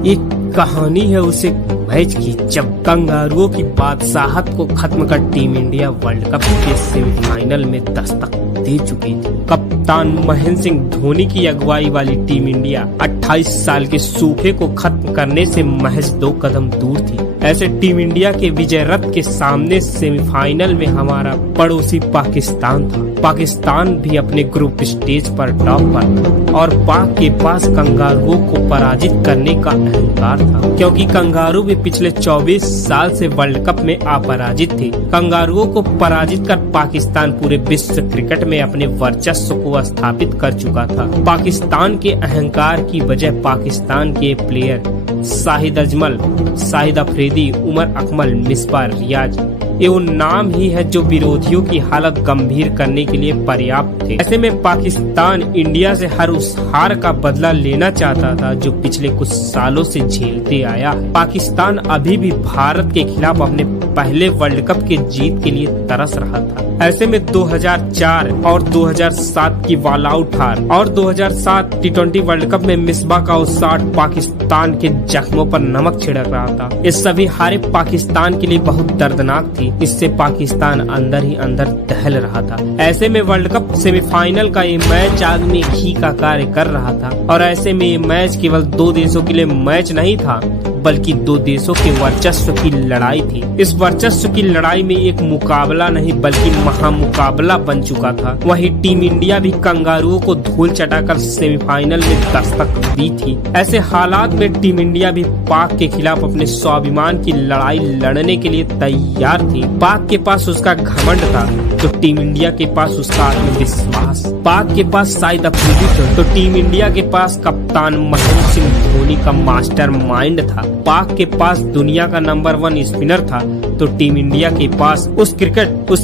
एक कहानी है उस एक मैच की जब कंगारुओं की बादशाहत को खत्म कर टीम इंडिया वर्ल्ड कप के सेमीफाइनल में दस्तक दे चुकी थी। कप्तान महेंद्र सिंह धोनी की अगुवाई वाली टीम इंडिया 28 साल के सूखे को खत्म करने से महज 2 कदम दूर थी। ऐसे टीम इंडिया के विजय रथ के सामने सेमीफाइनल में हमारा पड़ोसी पाकिस्तान था। पाकिस्तान भी अपने ग्रुप स्टेज पर टॉप पर और पाक के पास कंगारुओं को पराजित करने का अहंकार था, क्योंकि कंगारू भी पिछले 24 साल से वर्ल्ड कप में अपराजित थे। कंगारुओं को पराजित कर पाकिस्तान पूरे विश्व क्रिकेट में अपने वर्चस्व को स्थापित कर चुका था। पाकिस्तान के अहंकार की वजह पाकिस्तान के प्लेयर शाहिद अजमल, शाहिद अफरीदी, उमर अकमल, मिसबा रियाज ये वो नाम ही है जो विरोधियों की हालत गंभीर करने के लिए पर्याप्त थे। ऐसे में पाकिस्तान इंडिया से हर उस हार का बदला लेना चाहता था जो पिछले कुछ सालों से झेलते आया है। पाकिस्तान अभी भी भारत के खिलाफ अपने पहले वर्ल्ड कप के जीत के लिए तरस रहा था। ऐसे में 2004 और 2007 की ऑल आउट हार और 2007 T20 वर्ल्ड कप में मिसबा का शॉट पाकिस्तान के जख्मों पर नमक छिड़क रहा था। ये सभी हारें पाकिस्तान के लिए बहुत दर्दनाक थी। इससे पाकिस्तान अंदर ही अंदर दहल रहा था। ऐसे में वर्ल्ड कप सेमीफाइनल का ये मैच आग में घी का कार्य कर रहा था और ऐसे में ये मैच केवल 2 देशों के लिए मैच नहीं था बल्कि 2 देशों के वर्चस्व की लड़ाई थी। इस वर्चस्व की लड़ाई में एक मुकाबला नहीं बल्कि महामुकाबला बन चुका था। वहीं टीम इंडिया भी कंगारुओं को धूल चटाकर सेमीफाइनल में दस्तक दी थी। ऐसे हालात में टीम इंडिया भी पाक के खिलाफ अपने स्वाभिमान की लड़ाई लड़ने के लिए तैयार थी। पाक के पास उसका घमंड था तो टीम इंडिया के पास उसका आत्मविश्वास। पाक के पास शाहिद अफरीदी थे तो टीम इंडिया के पास कप्तान महेंद्र सिंह धोनी का मास्टर माइंड था। पाक के पास दुनिया का नंबर 1 स्पिनर था तो टीम इंडिया के पास उस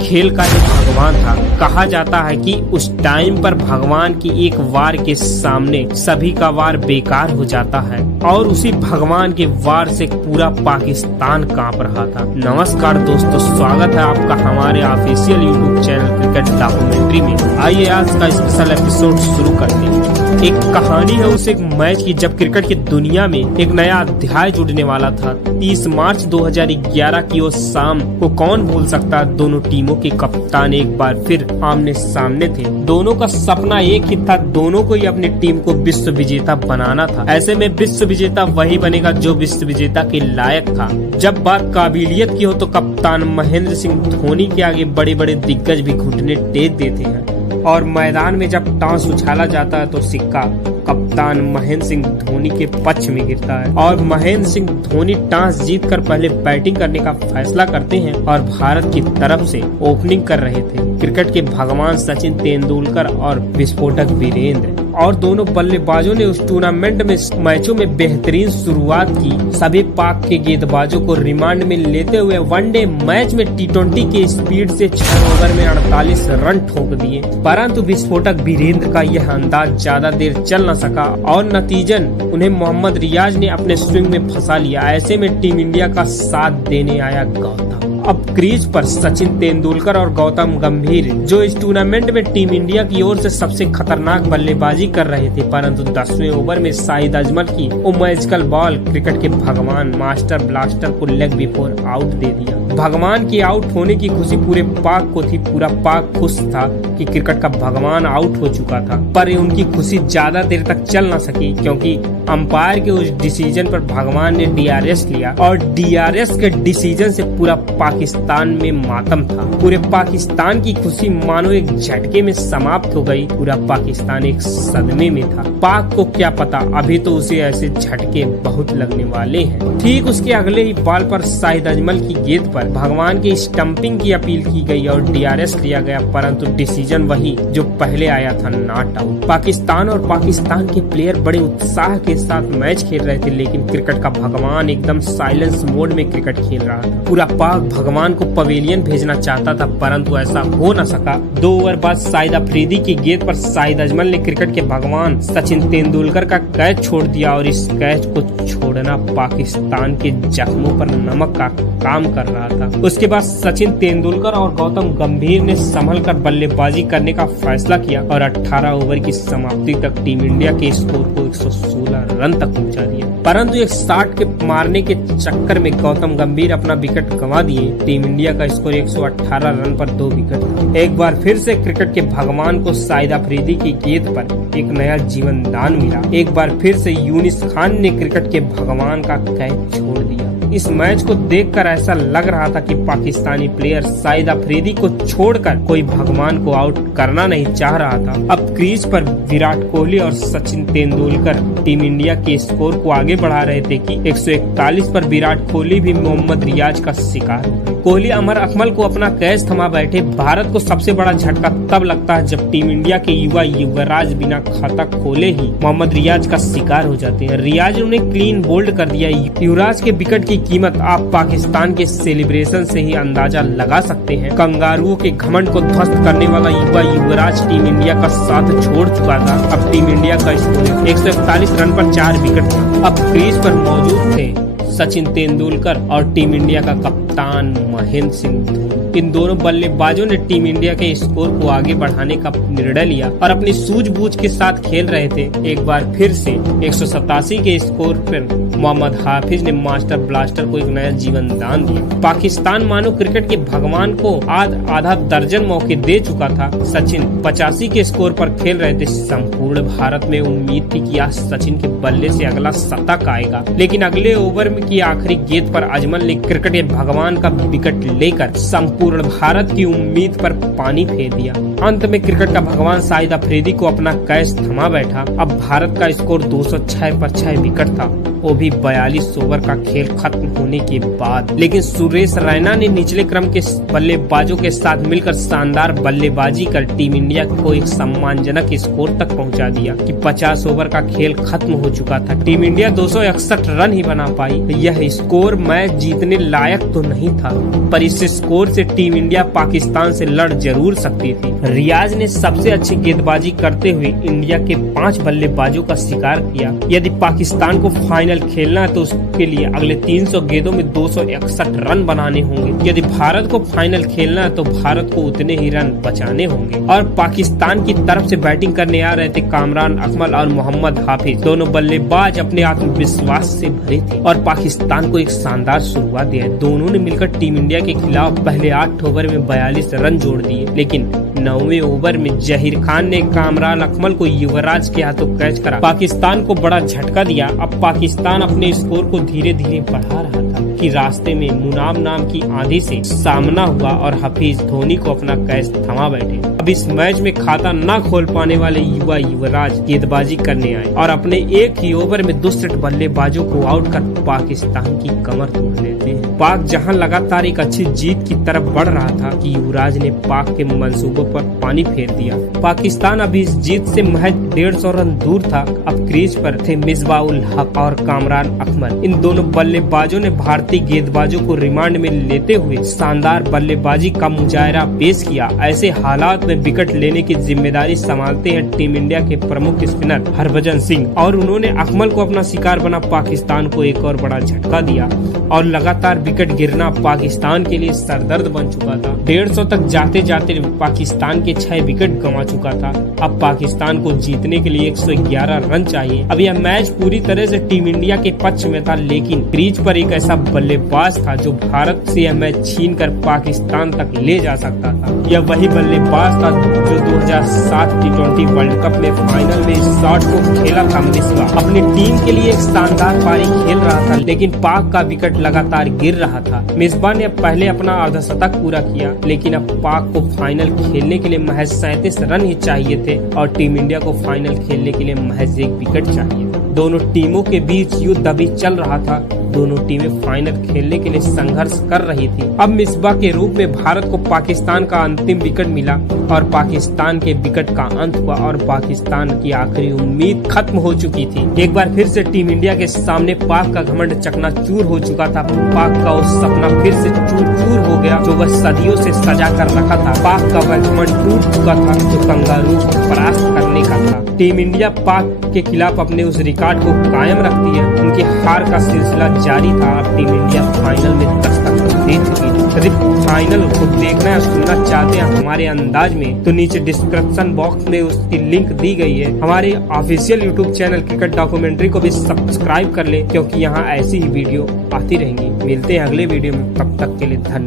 खेल का एक भगवान था। कहा जाता है कि उस टाइम पर भगवान की एक वार के सामने सभी का वार बेकार हो जाता है और उसी भगवान के वार से पूरा पाकिस्तान कांप रहा था। नमस्कार दोस्तों, स्वागत है आपका हमारे official YouTube channel cricket documentary में। आइए आज का स्पेशल एपिसोड शुरू करते हैं। एक कहानी है उस एक मैच की जब क्रिकेट की दुनिया में एक नया अध्याय जुड़ने वाला था। 30 मार्च 2011 की उस शाम को कौन भूल सकता। दोनों टीमों के कप्तान एक बार फिर आमने सामने थे। दोनों का सपना एक ही था, दोनों को ही अपनी टीम को विश्व विजेता बनाना था। ऐसे में विश्व विजेता वही बनेगा जो विश्व विजेता के लायक था। जब बात काबिलियत की हो तो कप्तान महेंद्र सिंह धोनी के आगे बड़े बड़े दिग्गज भी घुटने टेक देते हैं और मैदान में जब टॉस उछाला जाता है तो सिक्का कप्तान महेंद्र सिंह धोनी के पक्ष में गिरता है और महेंद्र सिंह धोनी टॉस जीतकर पहले बैटिंग करने का फैसला करते हैं और भारत की तरफ से ओपनिंग कर रहे थे क्रिकेट के भगवान सचिन तेंदुलकर और विस्फोटक वीरेंद्र। और दोनों बल्लेबाजों ने उस टूर्नामेंट में मैचों में बेहतरीन शुरुआत की। सभी पाक के गेंदबाजों को रिमांड में लेते हुए वनडे मैच में T20 के स्पीड से 6 ओवर में 48 रन ठोक दिए, परंतु विस्फोटक वीरेंद्र का यह अंदाज ज्यादा देर चल न सका और नतीजन उन्हें मोहम्मद रियाज ने अपने स्विंग में फंसा लिया। ऐसे में टीम इंडिया का साथ देने आया गौतम। अब क्रीज पर सचिन तेंदुलकर और गौतम गंभीर जो इस टूर्नामेंट में टीम इंडिया की ओर से सबसे खतरनाक बल्लेबाजी कर रहे थे, परंतु 10वें ओवर में शाहिद अजमल की वो मैजिकल बॉल क्रिकेट के भगवान मास्टर ब्लास्टर को लेग बिफोर आउट दे दिया। भगवान के आउट होने की खुशी पूरे पाक को थी। पूरा पाक खुश था कि क्रिकेट का भगवान आउट हो चुका था, पर उनकी खुशी ज्यादा देर तक चल न सकी क्योंकि अंपायर के उस डिसीजन पर भगवान ने DRS लिया और DRS के डिसीजन से पूरा पाकिस्तान में मातम था। पूरे पाकिस्तान की खुशी मानो एक झटके में समाप्त हो गई। पूरा पाकिस्तान एक सदमे में था। पाक को क्या पता अभी तो उसे ऐसे झटके बहुत लगने वाले हैं। ठीक उसके अगले ही बॉल पर शाहिद अजमल की गेंद पर भगवान की स्टंपिंग की अपील की गई और DRS लिया गया, परंतु डिसीजन वही जो पहले आया था, नॉट आउट। पाकिस्तान और पाकिस्तान के प्लेयर बड़े उत्साह के साथ मैच खेल रहे थे, लेकिन क्रिकेट का भगवान एकदम साइलेंस मोड में क्रिकेट खेल रहा था। पूरा पाक भगवान को पवेलियन भेजना चाहता था, परंतु ऐसा हो न सका। 2 ओवर बाद शाहिद अफरीदी की गेंद पर शाहिद अजमल ने क्रिकेट के भगवान सचिन तेंदुलकर का कैच छोड़ दिया और इस कैच को छोड़ छोड़ना पाकिस्तान के जख्मों पर नमक का काम कर रहा था। उसके बाद सचिन तेंदुलकर और गौतम गंभीर ने संभल कर बल्लेबाजी करने का फैसला किया और 18 ओवर की समाप्ति तक टीम इंडिया के स्कोर को 116 रन तक पहुंचा दिया। परंतु एक 60 के मारने के चक्कर में गौतम गंभीर अपना विकेट गंवा दिए। टीम इंडिया का स्कोर 118 रन पर 2 विकेट था। एक बार फिर से क्रिकेट के भगवान को शाहिद अफरीदी की गेंद पर एक नया जीवन दान मिला। एक बार फिर से यूनिस खान ने क्रिकेट के भगवान का कैच छोड़ दिया। इस मैच को देखकर ऐसा लग रहा था कि पाकिस्तानी प्लेयर शाहिद अफरीदी को छोड़कर कोई भगवान को आउट करना नहीं चाह रहा था। अब क्रीज पर विराट कोहली और सचिन तेंदुलकर टीम इंडिया के स्कोर को आगे बढ़ा रहे थे कि 141 पर विराट कोहली भी मोहम्मद रियाज का शिकार हो गए। कोहली अमर अकमल को अपना कैच थमा बैठे। भारत को सबसे बड़ा झटका तब लगता है जब टीम इंडिया के युवा युवराज बिना खाता खोले ही मोहम्मद रियाज का शिकार हो जाते हैं। रियाज उन्हें क्लीन बोल्ड कर दिया। युवराज के विकेट की कीमत आप पाकिस्तान के सेलिब्रेशन से ही अंदाजा लगा सकते हैं। कंगारुओं के घमंड को ध्वस्त करने वाला युवा युवराज टीम इंडिया का साथ छोड़ चुका था। अब टीम इंडिया का स्कोर 141 रन पर 4 विकेट था। अब क्रीज पर मौजूद थे सचिन तेंदुलकर और टीम इंडिया का कप्तान महेंद्र सिंह धोनी। इन दोनों बल्लेबाजों ने टीम इंडिया के स्कोर को आगे बढ़ाने का निर्णय लिया और अपनी सूझबूझ के साथ खेल रहे थे। एक बार फिर से 187 के स्कोर पर मोहम्मद हाफिज ने मास्टर ब्लास्टर को एक नया जीवन दान दिया। पाकिस्तान मानो क्रिकेट के भगवान को आधा दर्जन मौके दे चुका था। सचिन 85 के स्कोर पर खेल रहे थे। संपूर्ण भारत में उम्मीद थी कि आज सचिन के बल्ले से अगला शतक आएगा, लेकिन अगले ओवर की आखिरी गेंद पर अजमल ने क्रिकेट के भगवान का विकेट लेकर संपूर्ण भारत की उम्मीद पर पानी फेर दिया। अंत में क्रिकेट का भगवान शाहिद अफरीदी को अपना कैच थमा बैठा। अब भारत का स्कोर 206 पर 6 विकेट था, वो भी 42 ओवर का खेल खत्म होने के बाद। लेकिन सुरेश रैना ने निचले क्रम के बल्लेबाजों के साथ मिलकर शानदार बल्लेबाजी कर टीम इंडिया को एक सम्मानजनक स्कोर तक पहुंचा दिया कि 50 ओवर का खेल खत्म हो चुका था। टीम इंडिया 261 रन ही बना पाई। यह स्कोर मैच जीतने लायक तो नहीं था, पर इस स्कोर से टीम इंडिया पाकिस्तान से लड़ जरूर सकती थी। रियाज ने सबसे अच्छी गेंदबाजी करते हुए इंडिया के 5 बल्लेबाजों का शिकार किया। यदि पाकिस्तान को फाइनल खेलना है तो उसके लिए अगले 300 गेंदों में 261 रन बनाने होंगे। यदि भारत को फाइनल खेलना है तो भारत को उतने ही रन बचाने होंगे। और पाकिस्तान की तरफ से बैटिंग करने आ रहे थे कामरान अकमल और मोहम्मद हाफिज। दोनों बल्लेबाज अपने आत्मविश्वास से भरे थे और पाकिस्तान को एक शानदार शुरुआत दी। दोनों ने मिलकर टीम इंडिया के खिलाफ पहले 8 ओवर में 42 रन जोड़ दिए, लेकिन 9वें ओवर में जहीर खान ने कामरान अकमल को युवराज के हाथों कैच करा। पाकिस्तान को बड़ा झटका दिया। अब पाकिस्तान अपने स्कोर को धीरे धीरे बढ़ा रहा था कि रास्ते में मुनाब नाम की आंधी से सामना हुआ और हफीज धोनी को अपना कैच थमा बैठे। अब इस मैच में खाता न खोल पाने वाले युवा युवराज गेंदबाजी करने आए और अपने एक ही ओवर में 62 बल्लेबाजों को आउट कर पाकिस्तान की कमर तोड़ देते हैं। पाक जहां लगातार एक अच्छी जीत की तरफ बढ़ रहा था कि युवराज ने पाक के मंसूबों पर पानी फेर दिया। पाकिस्तान अभी इस जीत से महज 150 रन दूर था। अब क्रीज पर थे मिसबाह उल हक और कामरान अकमल। इन दोनों बल्लेबाजों ने भारतीय गेंदबाजों को रिमांड में लेते हुए शानदार बल्लेबाजी का मुजाहरा पेश किया। ऐसे हालात में विकेट लेने की जिम्मेदारी संभालते हैं टीम इंडिया के प्रमुख स्पिनर हरभजन सिंह और उन्होंने अकमल को अपना शिकार बना पाकिस्तान को एक और बड़ा झटका दिया और लगातार विकेट गिरना पाकिस्तान के लिए सरदर्द बन चुका था। 150 तक जाते जाते पाकिस्तान के 6 विकेट गंवा चुका था। अब पाकिस्तान को जीतने के लिए 111 रन चाहिए। अब यह मैच पूरी तरह से टीम इंडिया के पक्ष में था, लेकिन क्रीज पर एक ऐसा बल्लेबाज था जो भारत से यह मैच छीनकर पाकिस्तान तक ले जा सकता था। यह वही बल्लेबाज था जो 2007 T20 वर्ल्ड कप में फाइनल में इस शॉट को खेला था। मिसबाह अपनी टीम के लिए एक शानदार पारी खेल रहा था, लेकिन पाक का विकेट लगातार गिर रहा था। मिसबाह ने पहले अपना अर्धशतक पूरा किया, लेकिन अब पाक को फाइनल खेलने के लिए महज 37 रन ही चाहिए थे और टीम इंडिया को फाइनल खेलने के लिए महज 1 विकेट चाहिए। दोनों टीमों के बीच युद्ध अभी चल रहा था। दोनों टीमें फाइनल खेलने के लिए संघर्ष कर रही थी। अब मिसबाह के रूप में भारत को पाकिस्तान का अंतिम विकेट मिला और पाकिस्तान के विकेट का अंत हुआ और पाकिस्तान की आखिरी उम्मीद खत्म हो चुकी थी। एक बार फिर से टीम इंडिया के सामने पाक का घमंड चकनाचूर हो चुका था। पाक का वो सपना फिर से चूर-चूर हो गया जो वह सदियों से सजा कर रखा था। पाक का वह घमंड टूट चुका था जो कंगारू को परास्त करने का था। टीम इंडिया पाक के खिलाफ अपने उस रिकॉर्ड को कायम रखती है। उनकी हार का सिलसिला जारी था। अब टीम इंडिया फाइनल में दस्तक दे चुकी थी। यदि फाइनल को देखना या सुनना चाहते हैं हमारे अंदाज में तो नीचे डिस्क्रिप्शन बॉक्स में उसकी लिंक दी गई है। हमारे official YouTube channel cricket documentary को भी सब्सक्राइब कर ले क्योंकि यहाँ ऐसी ही वीडियो आती रहेंगी। मिलते हैं अगले वीडियो में, तब तक के लिए धन्यवाद।